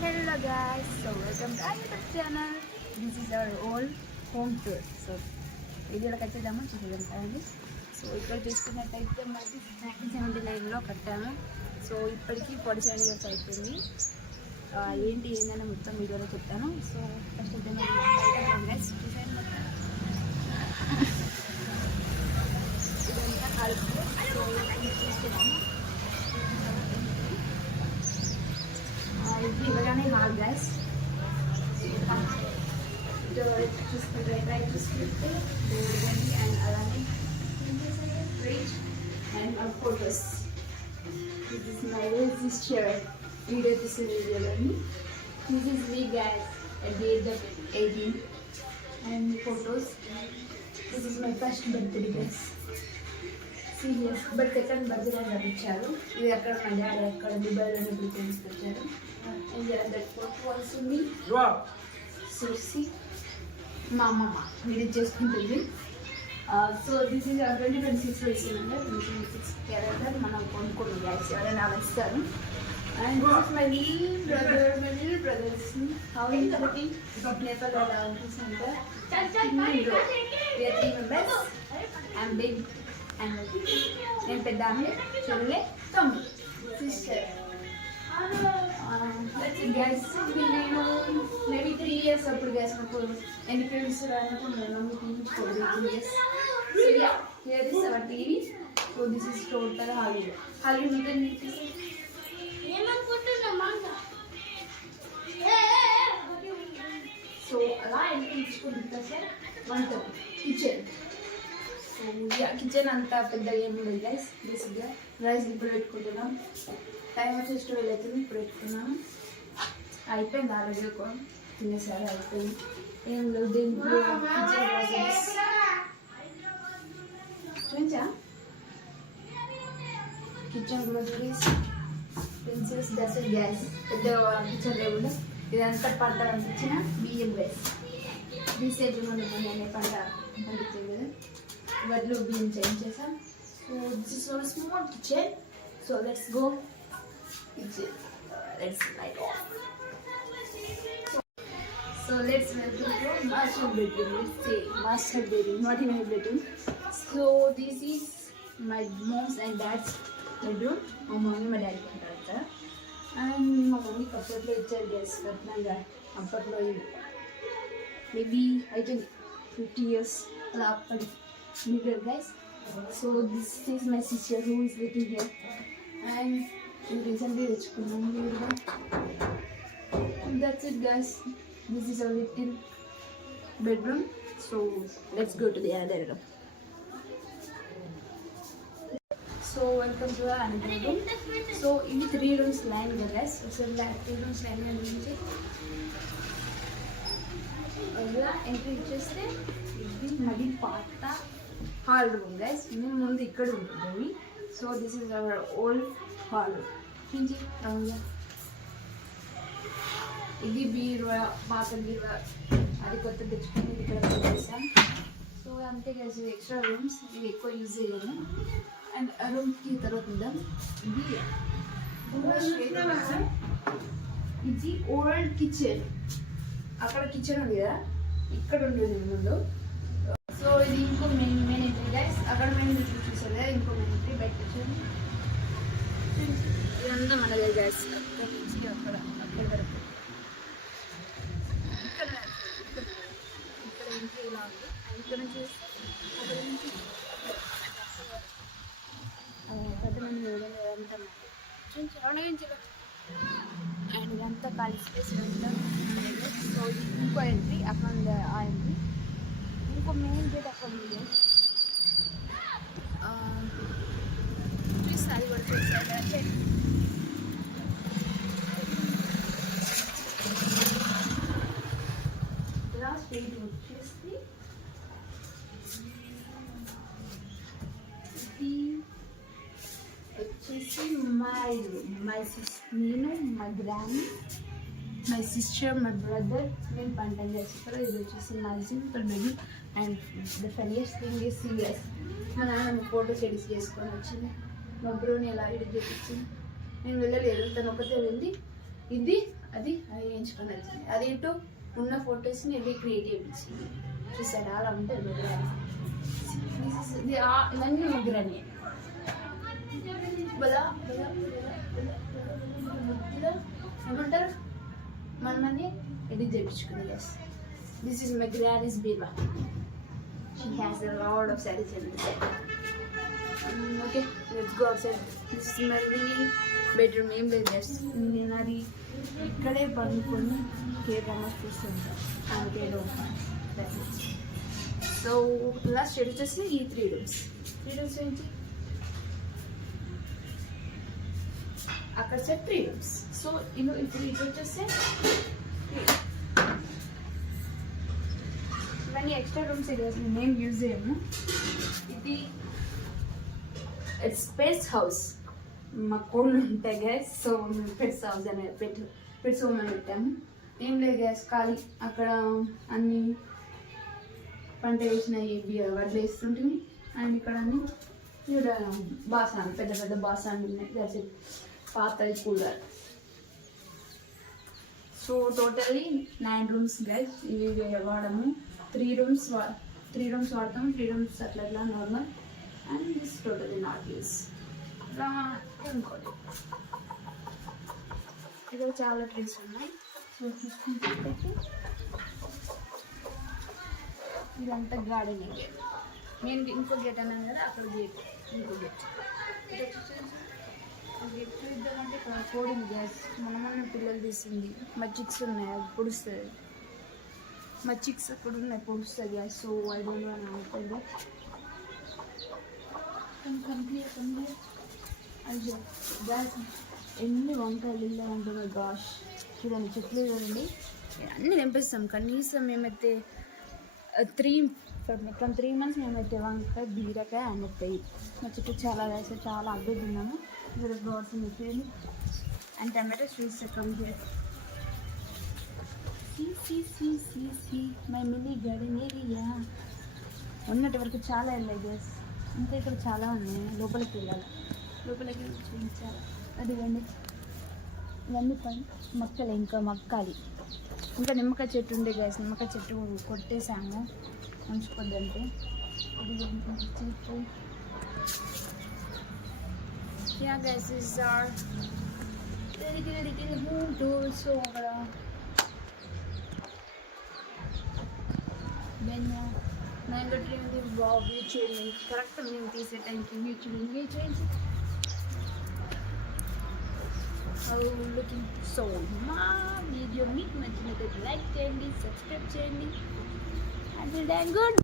Hello guys, so welcome to our YouTube channel. This is our old home tour. So వీడియోలోకి వచ్చేద్దాము చూసేద్దాం కదండి. సో ఇక్కడ చూసుకున్నట్టయితే మనకి 1979లో కట్టాము. సో ఇప్పటికీ 47 years అయిపోయింది. ఏంటి ఏంటనే మొత్తం వీడియోలో చెప్తాను. సో ఫస్ట్ అయితే గైస్ చూసాను ఇదంతా కలిసి సో చూసుకున్నాము. ఇది ఇవ్వగానే హాల్ గ్యాస్ చూసుకుంటే చూసుకుంటే అండ్ అలానే fridge and photos. This is my sister video తీసిన వీడియోలోని this is me guess at the age of 18 and photos. This is my first birthday guys. Serious but second birthday పంపించారు. ఇది అక్కడ మా డాడీ అక్కడ దుబాయ్లోనే తీసుకొచ్చారు. అండ్ దట్ ఫోటో ఆల్సో మీ సూసి మా అమ్మమ్మ విజిట్ చేసుకుంటుంది. సో దిస్ ఈజ్ 2026 ఇస్తున్నాం 2026 క్యాలెండర్ మనం కొనుక్కున్నాం గ్యాస్ ఎవరైనా అలా ఇస్తారు. And this is my little brothers how is looking Nepal ఎలా ఉంటుంది we are 3 members. I'm big and నేను పెద్ద ఆమె చెల్లె తమ్ముడు సిస్టర్. గ్యాస్ నేను మేబీ 3 years అప్పుడు గ్యాస్ నాకు ఎన్ని ఫ్రెండ్స్ అనుకున్నాను తీయించుకోలేదు 3 years. So yeah here is our TV. So this is total hall you meet so అలా ఎన్ని తీయించుకుంటా సార్ వంట కిచెన్. సో యా కిచెన్ అంతా పెద్దగా ఏమి లేదు గైస్. బేసిక్గా రైస్ ఇప్పుడు పెట్టుకుంటున్నాం. టైం వచ్చేసి 12 అవుతుంది. ఇప్పుడు పెట్టుకున్నాము అయిపోయింది ఆల్రెడీ తినేసారి అయిపోయింది. ఏం లేదు దీంట్లో కిచెన్ గ్రోసరీస్ చూపించా. కిచెన్ గ్రోసరీస్ పెన్సిల్స్ దసర్ గ్యాస్ పెద్ద కిచెన్ లేకుండా ఇదంతా పంట పండించిన బియ్యం గ్యాస్. రీసెంట్ నేను పంట పండించాను కదా వడ్లు బియ్యం చేంజ్ చేసాం. So this is one small kitchen. So let's go kitchen. Let's light off. So let's welcome to master bedroom. Let's say master bedroom, not in my bedroom. So this is my mom's and dad's bedroom. మా mummy మా daddy ఉంటారు కదా. అండ్ మా మమ్మీకి అప్పట్లో ఇచ్చారు గ్యాస్ కట్నంగా. అప్పట్లో మేబీ ఐ థింక్ 50 years అలా అప్పటి bigger guys. So this is my sister who is living here and we recently తెచ్చుకున్నాం వీడిగా. That's it guys. This is our little bedroom. So let's go to the other room. So welcome to our another room. So in 3 rooms line guys. So 3 rooms line నుంచి ఇలా ఎంట్రీ ఇచ్చేస్తే ఇది మళ్ళీ పాత hall room guys. మేము ముందు ఇక్కడ ఉంటుంది. So this is our old hall room. ఇది బీరువా, పాత బీరువా అది కొత్త తెచ్చుకొని ఇక్కడ పెట్టేసాం. సో అంతే గైస్. ఇది ఎక్స్ట్రా రూమ్స్, ఇది ఎక్కువ యూజ్ చేయము. అండ్ ఆ రూమ్కి తర్వాత ఉందాం. ఇది ఓల్డ్ కిచెన్. అక్కడ కిచెన్ ఉంది కదా, ఇక్కడ ఉండేది ముందు. సో ఇది ఇంకో మెయిన్ ఎంట్రీ గైస్. అక్కడ మెయిన్ ఎంట్రీ చూసారు కదా, ఇంకో మెయిన్ ఎంట్రీ బయట కిచెన్. ఇదంతా మనదే గైస్. అక్కడ నుంచి అక్కడ వరకు ఇక్కడ ఎంట్రీ ఇలా ఉంది. అండ్ ఇక్కడ నుంచి అక్కడ నుంచి పెద్దమంది అంతా అండ్ ఇదంతా ఖాళీ స్పేస్ ఉంటాం. సో ఇంకో ఎంట్రీ అక్కడ ఆ ఎంట్రీ. ఇంకో మెయిన్ గేట్ అక్కడ ఉంది. చూసారి పడుతుంది అంటే ఇలా స్ట్రీట్ వచ్చేసి మై రూమ్. నేను మా grand, my sister, my brother మేము పంట చేస్తారు. ఇది వచ్చేసి మా simple bedroom. And the funniest thing is serious మా నాన్న ఫోటోస్ ఎడిట్ చేసుకొని వచ్చింది. మా బ్రోని ఎలా ఎడిట్ చేయించింది. నేను వెళ్ళలేదు, తను ఒకటే వెళ్ళి ఇది అది ఎంచుకొని వచ్చింది. అది ఇటు ఉన్న ఫొటోస్ని ఇవి క్రియేట్ చేయించింది. చూసాడు అలా ఉంటుంది ముగ్గురని. ఇవన్నీ ముగ్గురని బలా బలా ముద్దులో ఏమంటారు మనమని ఎడిట్ చేయించుకుంది. Yes, this is my granny's బీవా. She has a lot of saris in this set. Okay, let's go outside. This is my bedroom. ఏం లేదు, జస్ట్ నేను అది ఇక్కడే పడుకొని కేరళ చూస్తుంటాను. అందుకే సో లాస్ట్ షెడ్ వచ్చేసి ఈ 3 rooms. 3 rooms ఏంటి అక్కడ సెట్ 3 rooms. సో ఇప్పుడు ఇది వచ్చేసి ఇవన్నీ ఎక్స్ట్రా రూమ్స్ మేము యూజ్ చేయము. ఇది స్పేస్ హౌస్ మా కోళ్ళు ఉంటాయి గ్యాస్. సో మేము పెట్స్ హౌస్ అనే పెట్స్ హోమ్ అని పెట్టాము. ఏం లేదు గ్యాస్, ఖాళీ అక్కడ అన్ని పంట వేసినవి వడ్లు వేస్తుంటుంది. అండ్ ఇక్కడ అన్ని ఇక్కడ బాసాలు, పెద్ద పెద్ద బాసాలు ఉన్నాయి. That's it. పాతది cooler. So totally 9 rooms guys. ఇవి వాడము. 3 rooms వాడతాము. 3 rooms అట్లా normal. And this totally not use. ఇంకోటి ఇక్కడ చాలా ట్రీస్ ఉన్నాయి. సో చూసుకుంటే ఇదంతా గార్డెనింగ్. నేను ఇంకో గేట్ అన్నాను కదా, అక్కడ గేట్, ఇంకో గేట్. గేట్ చూద్దామంటే ఇక్కడ కోడింగ్ గ్యాస్ మన పిల్లలు తీసింది. మా చిక్స్ ఉన్నాయి, అది పొడుస్తుంది. మా చిక్స్ అక్కడ ఉన్నాయి, పొడుస్తుంది gas. So I don't want అనుకోండి. కంప్లీట్ అది గ్యాస్. ఎన్ని వంకాయలు ఇల్లు ఉంటుంది గాష్. చూడండి చెట్లు చూడండి, అన్నీ నింపిస్తాం. కనీసం మేమైతే 3 months మేమైతే వంకాయ, బీరకాయ అన్నట్టాయి. మా చుట్టూ చాలా వేసాయి, చాలా అడ్డు తిన్నాము. ఇక్కడ బ్రాడ్స్ material and tomato sweets complete. My mini garden area. ఉన్నటి వరకు చాలా వెళ్ళాయి గ్యాస్. ఇంకా ఇక్కడ చాలా ఉన్నాయి. లోపలికి వెళ్ళాలి, లోపలికి చూపించాలి. అది ఇవన్నీ మొక్కలు ఇంకా మక్కాలి. ఇంకా నిమ్మకాయ చెట్టు ఉండే గ్యాస్. నిమ్మకాయ చెట్టు కొట్టేసాము ఉంచుకోద్దంటే. చెట్టు yeah guys is our little home tour. సో అక్కడ మ్యాంగో ట్రీ ఉంది. వ్యూ చేయండి. కరెక్ట్ మేము తీసే టైంకి వ్యూ చేయండి. లుకింగ్ సో మా వీడియో మీకు నచ్చినట్లయితే లైక్ చేయండి, సబ్స్క్రైబ్ చేయండి. And good.